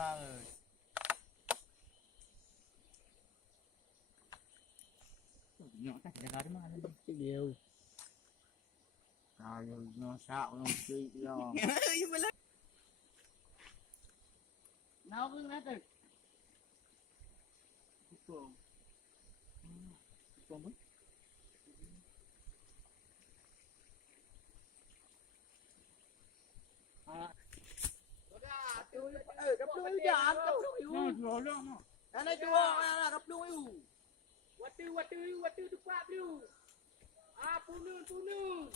banget. Nyok tak ada mana ni. Dia. Kalau nyosak nusik lah. Ya malah. Nau ke ngata? Pupung. Pupung pun. Ah, Cấp đuôi giảm, cấp đuôi. nah dua orang mah. Ana jual ana cấp đuôi. Watu tepat dulu. Ah punun. Punun.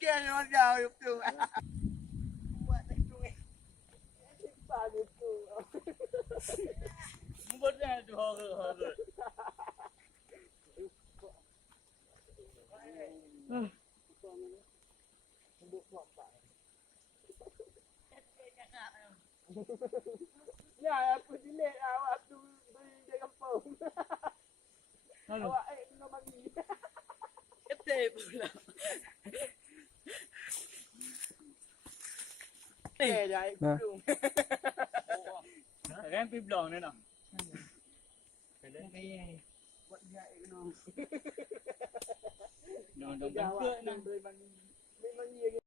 Kia nó jauh itu. Buat tak cuy. Simpan itu. Mulut dah tu horor. Ya, aku delete awak tu di kampung. Halo. Awak no bagi. Kete pula. Jai belum. Kan pi blong ni nak. Buat jai no. Dong bangke nak. Memang iya